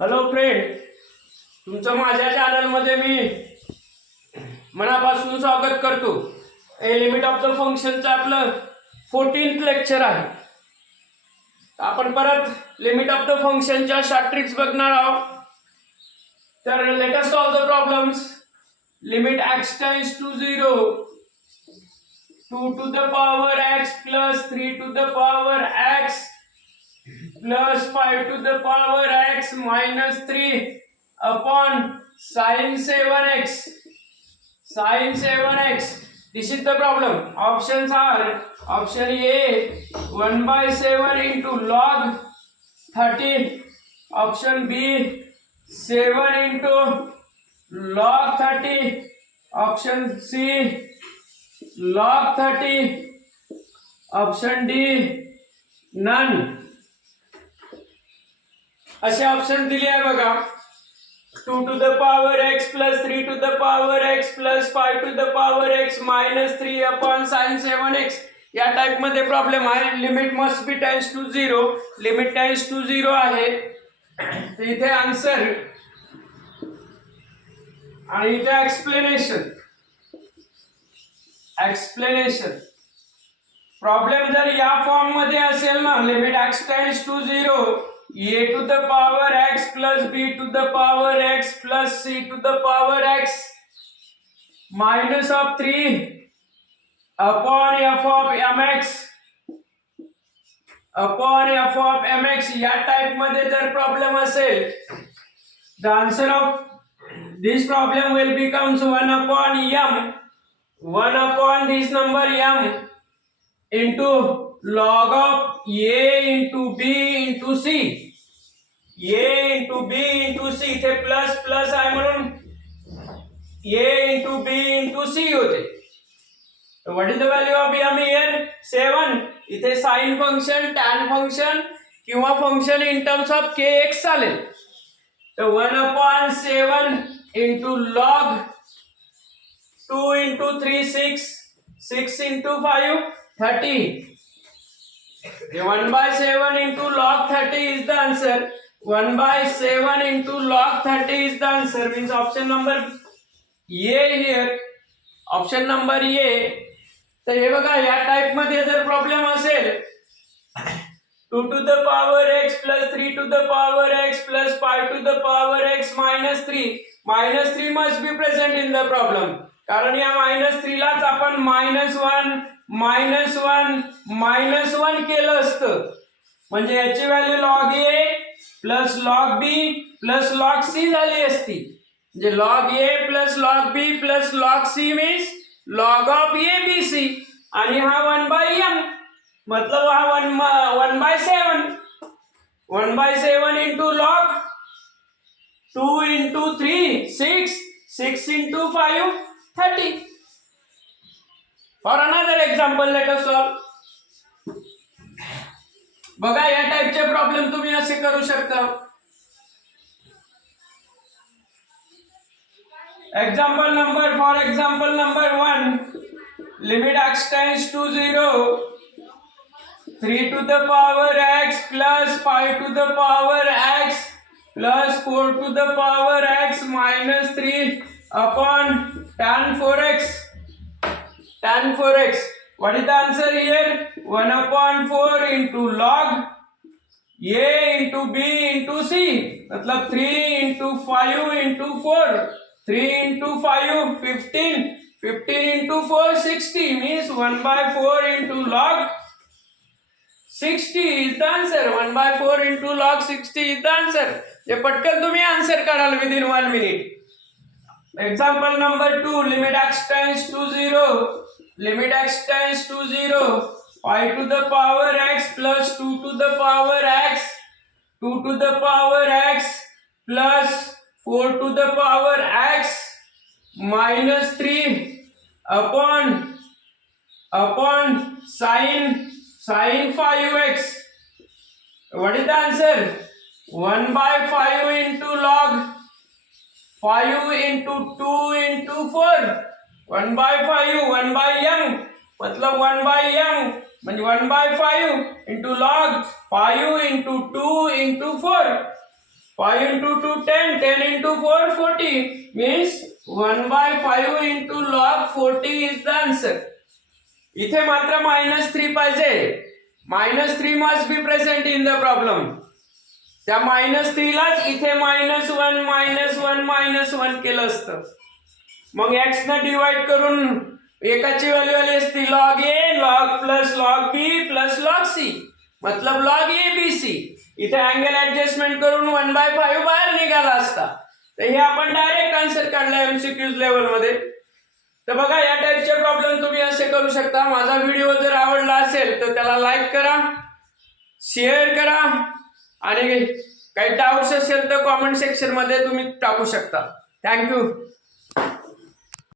Hello friend, तुमचं माझ्या चॅनलमध्ये मी मनापासून स्वागत करतो. ए लिमिट ऑफ द फंक्शनचं आपलं 14th लेक्चर आहे. आपण परत लिमिट ऑफ द फंक्शनच्या शॉर्ट ट्रिक्स बघणार आहोत. तर let us solve the problems. Limit x tends to 0, 2 to the power x plus 3 to the power x plus 5 to the power x minus 3 upon sin 7x. Sin 7x. This is the problem. Options are option A 1 by 7 into log 30. Option B 7 into log 30. Option C log 30. Option D none. असे option दिले आहे बघा. 2 to the power x plus 3 to the power x plus 5 to the power x minus 3 upon sin 7x. या type मध्ये problem आहे. Limit must be tends to 0. Limit tends to 0 आहे. तर इथे आन्सर आणि इथे एक्सप्लेनेशन. प्रॉब्लेम जर या फॉर्म मध्ये असेल ना, limit x tends to 0, a to the power x plus b to the power x plus c to the power x minus of 3 upon f of mx या type मध्ये जर problem असेल, the answer of this problem will becomes 1 upon this number m into log of a into b into c. a into b into c इथे plus plus आहे म्हणून a into b into c होते. What is the value of m here? 7. इथे sine function, tan function किंवा function in terms of kx चालेल. तर 1 upon 7 into log 2 into 3 6 into 5 30. 1 by 7 into log 30 is the answer. 1 by 7 into log 30 is the answer. Means option number A here. Option number A. तर हे बघा, या type मध्ये जर problem असेल, 2 to the power x plus 3 to the power x plus 5 to the power x minus 3. minus 3 must be present in the problem. कारण या -3 लाच आपण -1 केलं असतं. म्हणजे याची value log a plus log b plus log c झाली असती. म्हणजे log a plus log b plus log c means log of a b c. आणि हा 1 by m मतलब हा 1 by 7. 1 by 7 into log 2 into 3 6 into 5 30. For another example, let us solve. बघा, या टाइपचे प्रॉब्लेम तुम्ही असे करू शकता. example number 1. Limit x tends to 0, 3 to the power x plus 5 to the power x plus 4 to the power x minus 3 upon tan 4x. Tan 4x. What is the answer here? 1 upon 4 into log a into b into c. मतलब 3 into 5 into 4. 3 into 5 15. 15 into 4 60. Means 1 by 4 into log 60 is the answer. 1 by 4 into log 60 is the answer. ये पटकन तुम्ही answer कराल within 1 minute. Example number 2. Limit x tends to 0. Limit x tends to 0, 5 to the power x plus 2 to the power x, 2 to the power x plus 4 to the power x minus 3 upon sin 5x. What is the answer? 1 by 5 into log 5 into 2 into 4. 1 by 5 1 by m मतलब 1 by m म्हणजे 1 by 5 into log 5 into 2 into 4. 5 into 2 10, 10 into 4 40 means 1/5 into log 40 is the answer. इथे मात्र -3 पाहिजे. -3 must be present in the problem. त्या -3 लाच इथे -1 -1 केलं असतं. मग x न डिवाइड करून एकाची व्हॅल्यू आली असती log a log plus log b plus log c मतलब log a b c. इथे अँगल ऍडजस्टमेंट करून 1/5 बाहेर निघाला असता. तर हे आपण डायरेक्ट आन्सर काढला एमसीक्यूज लेवल मध्ये. तर बघा या टाइपचे प्रॉब्लेम तुम्ही असे करू शकता. माझा व्हिडिओ जर आवडला असेल तर त्याला लाईक करा, शेअर करा आणि काही डाऊट्स असेल तर कॉमेंट सेक्शन मध्ये तुम्ही टाकू शकता. थँक्यू.